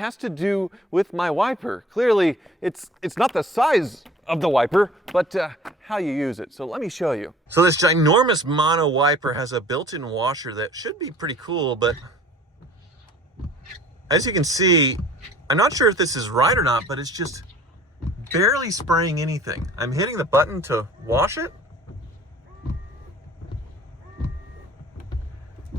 has to do with my wiper. Clearly, it's not the size of the wiper, but how you use it. So let me show you. So this ginormous mono wiper has a built-in washer that should be pretty cool, but as you can see, I'm not sure if this is right or not, but it's just barely spraying anything. I'm hitting the button to wash it,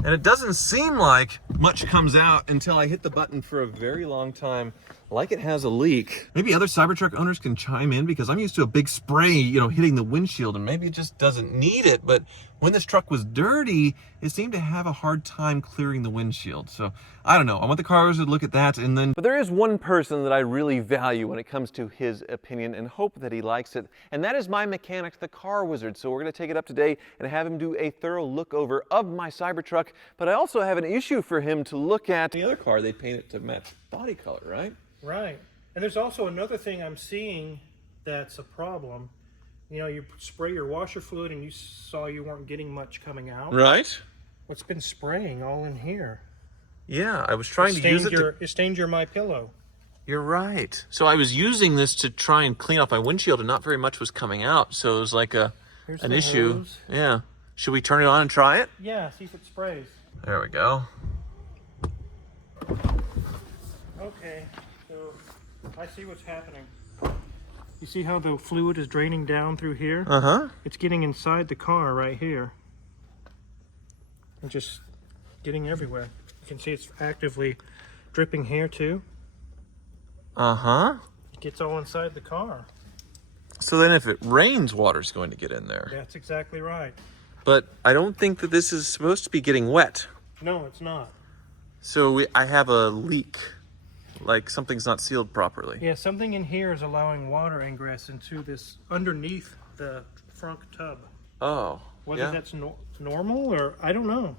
and it doesn't seem like much comes out until I hit the button for a very long time, like it has a leak. Maybe other Cybertruck owners can chime in, because I'm used to a big spray, you know, hitting the windshield, and maybe it just doesn't need it. But when this truck was dirty, it seemed to have a hard time clearing the windshield. So I don't know. I want the car owners to look at that, and then... But there is one person that I really value when it comes to his opinion, and hope that he likes it, and that is my mechanic, the Car Wizard. So we're going to take it up today and have him do a thorough look over of my Cybertruck. But I also have an issue for him to look at. The other car, they paint it to match body color, right? Right. And there's also another thing I'm seeing that's a problem. You know, you spray your washer fluid and you saw you weren't getting much coming out. Right. What's been spraying all in here? Yeah, I was trying to use it It stained your MyPillow. You're right. So I was using this to try and clean off my windshield, and not very much was coming out. So it was like an issue. Hose. Yeah. Should we turn it on and try it? Yeah, see if it sprays. There we go. Okay, so I see what's happening. You see how the fluid is draining down through here? Uh-huh. It's getting inside the car right here. And just getting everywhere. You can see it's actively dripping here too. Uh-huh. It gets all inside the car. So then if it rains, water's going to get in there. That's exactly right. But I don't think that this is supposed to be getting wet. No, it's not. So I have a leak. Like something's not sealed properly. Yeah, something in here is allowing water ingress into this underneath the front tub. Oh, Whether that's normal or I don't know.